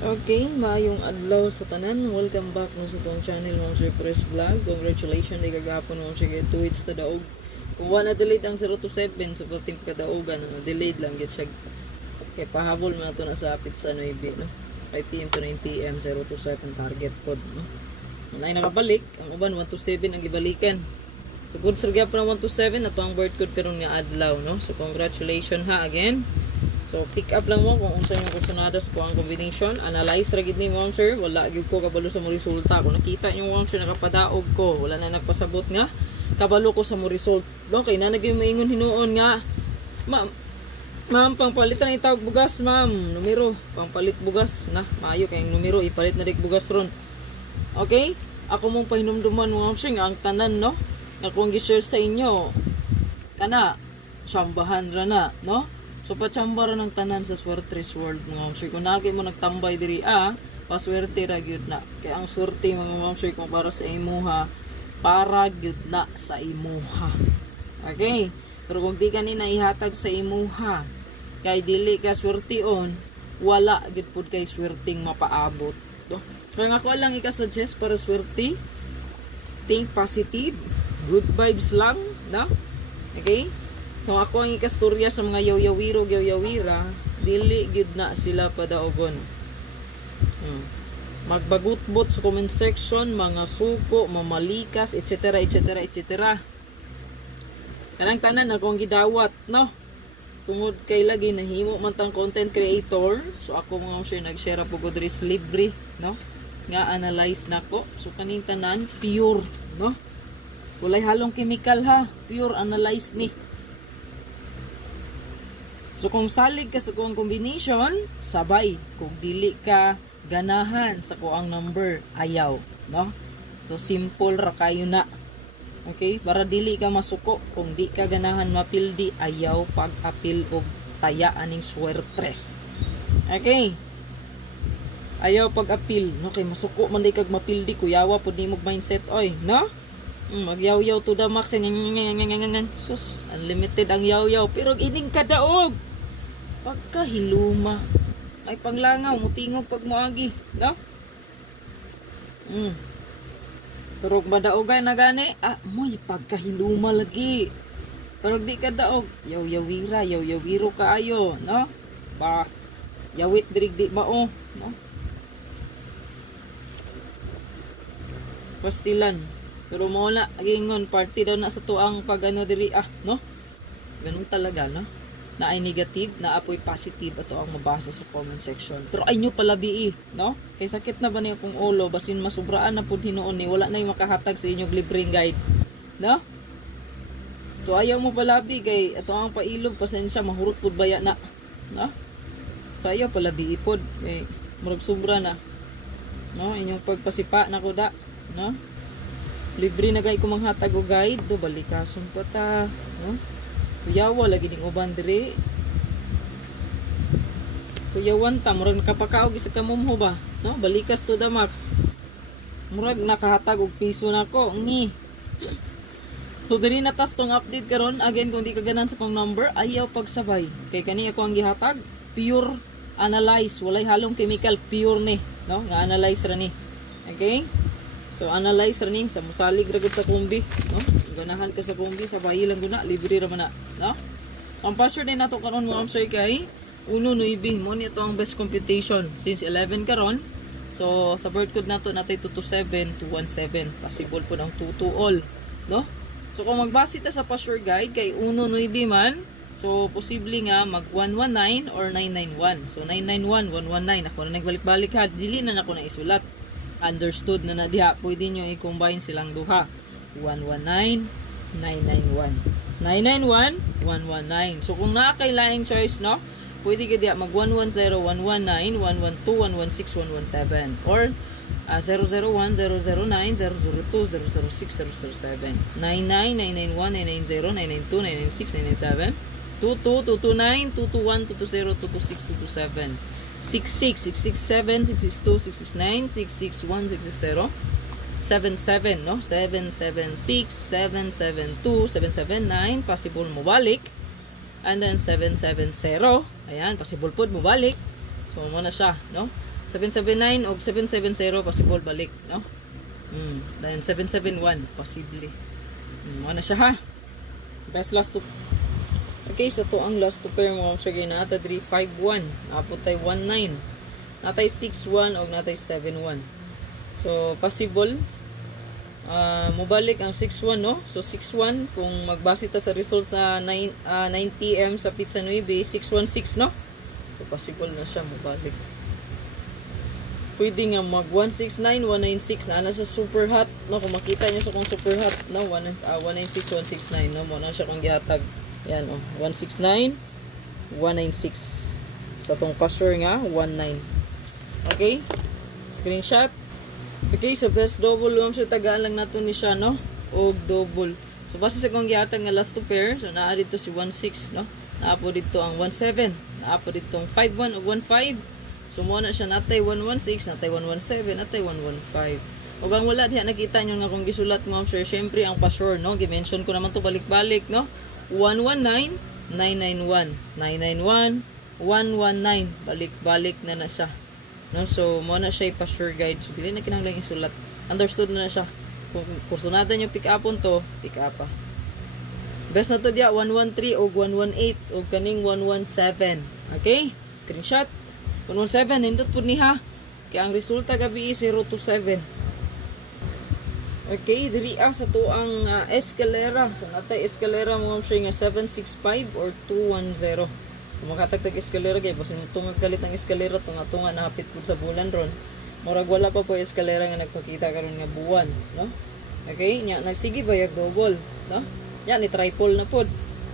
Okay, maayong adlaw sa tanan. Welcome back mo sa tong channel mo sa Press Vlog. Congratulations di kagapon mo sige 2 weeks ta daog. Kung wala delete ang 0 to 7 so pating kadaogan na delayed lang gid siya. Kay pahabol man to na sa apit sa 9 no. 5 PM to 9 PM 0 to 7 target pod no. Nay nakabalik ang uban 1 to 7 ang gibalikan. So good sir gyapon ang 1 to 7 ato ang bird code karon nga adlaw no. So congratulations ha again. So, pick up lang mo kung unsa yung kusunada sa kuang combination. Analyze ra gid ni mo, sir. Wala gyud ko kabalo sa mo resulta. Kung nakita niyo mo, sir, nakapadaog ko. Wala na nagpasabot nga. Kabalo ko sa mo result. Okay, na nagyud maingon hinuon nga. Ma'am, pangpalitan ng tawag bugas, ma'am. Numero, pangpalit bugas na. Maayo kayong numero, ipalit na dik bugas ron. Okay? Ako mong pahinumduman mo, sir, nga ang tanan, no? Na kung gi-share sa inyo, kana, sambahan ra na, no? So patsambara ng tanan sa Swertres World mga mamsir. Kung nagi mo nagtambay diri paswerte ra gyud na. Kaya ang swerte mga mamsir kung para sa imuha, para gyud na sa imuha. Okay? Pero kung di ka ni naihatag sa imuha, kay dili ka swerteon, wala gyud pud kay swerting mapaabot. No? Kaya nga ko lang ika-suggest para swerte, think positive, good vibes lang, no? Okay? Kung ako ang ikastorya sa mga yaw-yawira, dili gyud na sila padaogon. Magbagutbot sa comment section, mga suko, mamalikas, etc. etc. etc. Kanang tanan akong gidawat, no? Tungod kay lagi nahimo man tang content creator, so ako mga share nag-share po gud ris libre, no? Nga analyze nako. So kaning tanan pure, no? Walay halong chemical ha, pure analyze ni. So kung salig ka sa kuang combination, sabay. Kung dili ka ganahan sa kuang number, ayaw, no? So simple ra kayo na. Okay? Para dili ka masuko, kung di ka ganahan mapildi, ayaw pag-apil og taya aning swertres. Okay? Ayaw pag-apil, no? Kay masuko man di kag mapildi, kuyawa pud nimo mindset oy, no? Magyaw-yaw to the max, sus, unlimited ang yaw-yaw, pero ining kadaog. Pagkahiluma ay panglangaw mutingog pag moagi, no? Pero madaogay na gani, moy pagkahiluma lagi. Pero di ka daog, yaw-yawira, yaw-yawiro kaayo, no? Ba yawit dirig di mao, no? Pastilan. Pero mo na gingon party daw na sa tuang pagano diri no? Ganun talaga, no? Na ay negative, na apoy positive ato ang mabasa sa comment section. Pero ay nyo palabi no? Kay sakit na ba niya kung ulo, basin masubraan na pud hinuon ni, wala na yung makahatag sa inyong libreng guide, no? So ayaw mo palabi kay ato ang pailog, pasensya, mahurot pud baya na, no? So ayaw palabi ipod, kay murag sobra na, no? Inyong pagpasipa na ko da, no? Libre na gay ko manghatag og guide, do balikason pa ta, no? Kuyawa lagi ning uban diri. Kuyawan ta murag nakapakaog sa kamumho ba, no? Balikas to the max. Murag nakahatag og piso nako ni. So diri na tas tong update karon, again kung di ka ganan sa kong number, ayaw pagsabay. Kay kani ako ang gihatag, pure analyze, walay halong chemical, pure ni, no? Nga analyze ra ni. Okay? So analyze ra ni sa musalig ra gud sa kumbi, no? Ganahan ka sa kumbi, sa bayi lang guna, libre ra man na, no? Ang password din nato karon mo sir kay 1-9 mo ni ito ang best computation since 11 karon. So sa birth code nato natay 227 217, possible po ng 2 to all, no? So kung magbase ta sa password guide kay 1-9 man, so posible nga mag 119 or 991. So 991 119 ako na nagbalik-balik ha, dili na nako na isulat. Understood na diha, pwede nyo i-combine silang duha. 119 991 991 119. So kung nakakailaing choice, no, pwede ka diha mag 110 119 112 116 117 or 001 009 002 006 007 99 991 990 992 996 997 22 229 221 220 226 227 66 667 662 669 661 660 77, no? 776 772 779, possible mo balik. And then 770, ayan, possible po mo balik. So mo na siya, no? 779 og 770 possible balik, no? Then 771 possibly. Ano siya ha? Best last two. Okay, so to ang last two pair mo siya ginata 351, naputay 19, natay 61 og natay 71. So possible mubalik ang 61, no? So 61 kung magbase ta sa result sa 9 PM sa Pizza 9, 616, no? So possible na siya mubalik. Pwede nga mag 169, 196 na sa super hot, no? Kung makita nyo sa kung super hot, no? 196, 169, no? Muna siya kung gihatag. Yan, oh. 169, 196. Sa tong cashier nga, 19. Okay? Screenshot. Okay, sa best double, siya tagaan lang nato ni siya, no? O double. So, basta sa kung gihatag nga last two pair, so naa dito si 16, no? Naa po dito ang 17. Naa po dito ang 51 o 15. So, muna siya natay 116, natay 117, natay 115. O ang wala diha nakita nyo nga kung gisulat mo, sir, syempre ang password, no? Gimension ko naman to balik-balik, no? 119, 991, 991, 119. Balik-balik na siya. No? So, muna siya i-password guide. So, dili na kinahanglan isulat. Understood na siya. Kung kursunada nyo pick upon to, pick up pa. Best na to diya, 113 o 118 o kaning 117. Okay? Screenshot. 117, hindot po niha. Kaya ang resulta gabi is 027. Okay, diri sa to ang escalera. So, natay escalera mo siya nga 765 or 210. Kung makatagtag escalera kayo, basin tungag kalit ang escalera, tunga-tunga nahapit po sa bulan ron. Murag wala pa po escalera nga nagpakita karon nga buwan, no? Okay, nya nagsige bayag double, no? Nya ni triple na pod.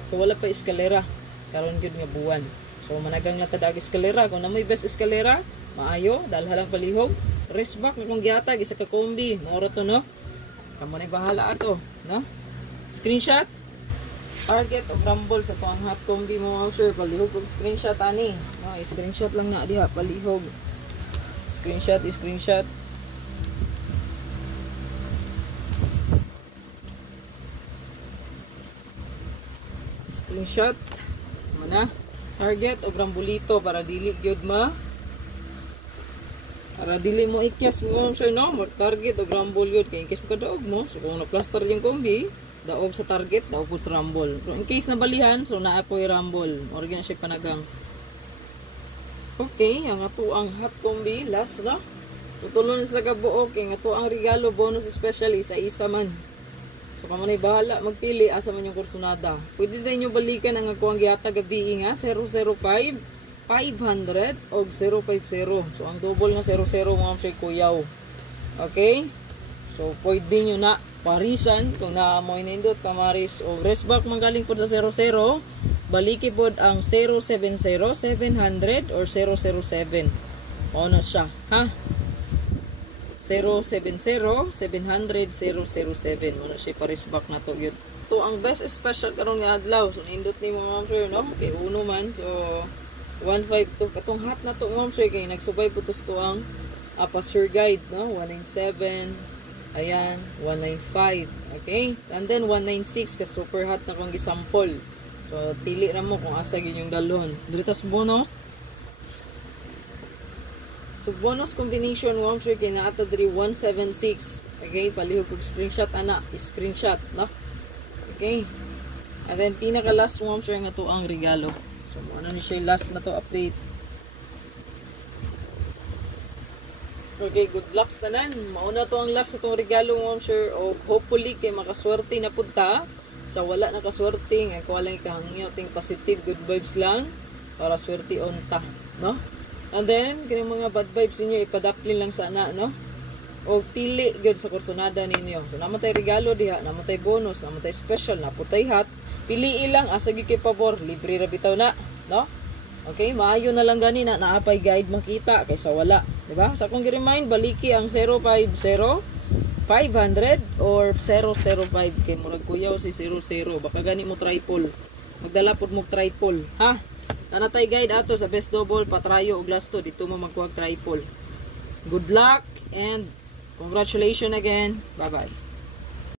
So wala pa escalera karon gyud nga buwan. So managang natadag escalera, kung namoy best escalera, maayo, dalhalang palihog. Rest back na kung gihatag isa ka kombi, mora to, no? Kamo na bahala ato, no? Screenshot. Target o rumble sa tuang hot combi mo, sir. Palihog og screenshot ani. No, screenshot lang na diha, palihog. Screenshot, screenshot. Screenshot. Mana? Target o rambulito para dili gyud para dili mo ikyas mo, sir, no? Target o rumble yun. Kaya in case mo kadaog mo, so kung na-plaster yung kombi, daog sa target, daog po sa rumble. Pero in case na balihan, so naapoy rumble. Organ siya panagang. Okay, ang ato ang hot kombi, last, no? Tutulon sa kabuo, kaya nga to ang regalo, bonus especially sa isa man. So kamo na bahala, magpili, asa man yung kursunada. Pwede din nyo balikan ang ako ang gihata gabi nga, 005, 500 o 050. So, ang double nga 00 mga siya kuyaw. Okay? So, pwede nyo na parisan kung na mo inindot kamaris o rest back manggaling po sa 00. Baliki po ang 070, 700 or 007. O na siya. Ha? 070, 700, 007. O na siya paris back na to. Yun. Ito ang best special karon nga adlaw. So, inindot ni mga sir, no? Okay, uno man. So, 152 katong hot na to ma'am sir kay nagsubay po to ang password guide, no? 197, ayan 195, okay, and then 196 ka super hot na kung gisample. So pili ra mo kung asa gyud yung dalhon. Dilitas bonus, so bonus combination ma'am sir kay naata diri 176. Okay, palihog kog screenshot ana, screenshot, no? Okay, and then pinaka last ma'am sir nga to ang regalo. So, ano ni siya last na to update. Okay, good luck tanan. Mauna to ang last na tong regalo mo, sir. O hopefully kay makaswerte na punta. Sa wala na kaswerte, nga ko lang ikahangyo ting positive good vibes lang para swerte unta, no? And then, kini mga bad vibes niyo ipadaplin lang sana, no? O pili gud sa kursunada ninyo. So, namatay regalo diha, namatay bonus, namatay special, naputay hot. Pili ilang asa gyud kay pabor, libre ra bitaw na, no? Okay, maayo na lang gani na naapay guide makita kaysa wala, di ba? Sa akong gi-remind baliki ang 050, 500 or 005 kay murag kuyaw si 00, baka gani mo triple. Magdala pud mo triple, ha? Nanatay guide ato sa best double patrayo og last to dito mo magkuha triple. Good luck and congratulations again. Bye-bye.